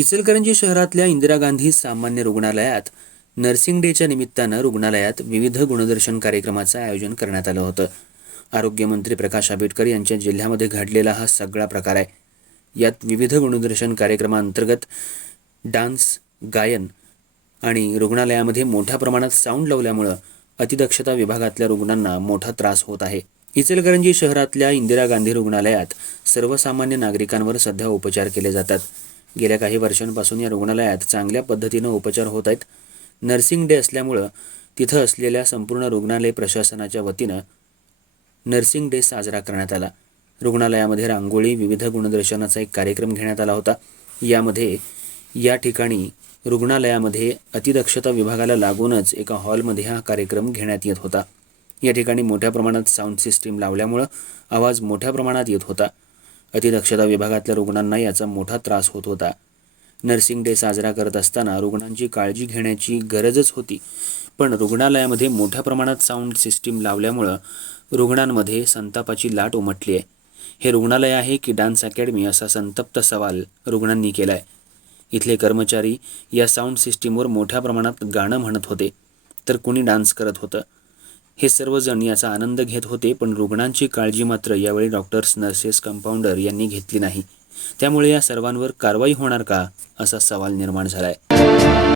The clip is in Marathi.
इचलकरंजी शहरातल्या इंदिरा गांधी सामान्य रुग्णालयात नर्सिंग डेच्या निमित्तानं रुग्णालयात विविध गुणदर्शन कार्यक्रमाचं आयोजन करण्यात आलं होतं. आरोग्यमंत्री प्रकाश आंबेडकर यांच्या जिल्ह्यामध्ये घडलेला हा सगळा प्रकार आहे. यात विविध गुणदर्शन कार्यक्रमाअंतर्गत डान्स गायन आणि रुग्णालयामध्ये मोठ्या प्रमाणात साऊंड लावल्यामुळं अतिदक्षता विभागातल्या रुग्णांना मोठा त्रास होत आहे. इचलकरंजी शहरातल्या इंदिरा गांधी रुग्णालयात सर्वसामान्य नागरिकांवर सध्या उपचार केले जातात. गेल्या काही वर्षांपासून या रुग्णालयात चांगल्या पद्धतीनं उपचार होत आहेत. नर्सिंग डे असल्यामुळं तिथं असलेल्या संपूर्ण रुग्णालय प्रशासनाच्या वतीनं नर्सिंग डे साजरा करण्यात आला. रुग्णालयामध्ये रांगोळी विविध गुणदर्शनाचा एक कार्यक्रम घेण्यात आला होता. यामध्ये या ठिकाणी रुग्णालयामध्ये अतिदक्षता विभागाला लागूनच एका हॉलमध्ये हा कार्यक्रम घेण्यात येत होता. या ठिकाणी मोठ्या प्रमाणात साऊंड सिस्टीम लावल्यामुळं आवाज मोठ्या प्रमाणात येत होता. अतिदक्षता विभागातल्या रुग्णांना याचा मोठा त्रास होत होता. नर्सिंग डे साजरा करत असताना रुग्णांची काळजी घेण्याची गरजच होती. पण रुग्णालयामध्ये मोठ्या प्रमाणात साऊंड सिस्टीम लावल्यामुळं रुग्णांमध्ये संतापाची लाट उमटली आहे. हे रुग्णालय आहे की डान्स अकॅडमी असा संतप्त सवाल रुग्णांनी केला आहे इथले कर्मचारी या साऊंड सिस्टीमवर मोठ्या प्रमाणात गाणं म्हणत होते. तर कुणी डान्स करत होतं? हे सर्वजण याचा आनंद घेत होते पण रुग्णांची काळजी मात्र यावेळी डॉक्टर्स नर्सेस कंपाऊंडर यांनी घेतली नाही. त्यामुळे या सर्वांवर कारवाई होणार का? असा सवाल निर्माण झालाय.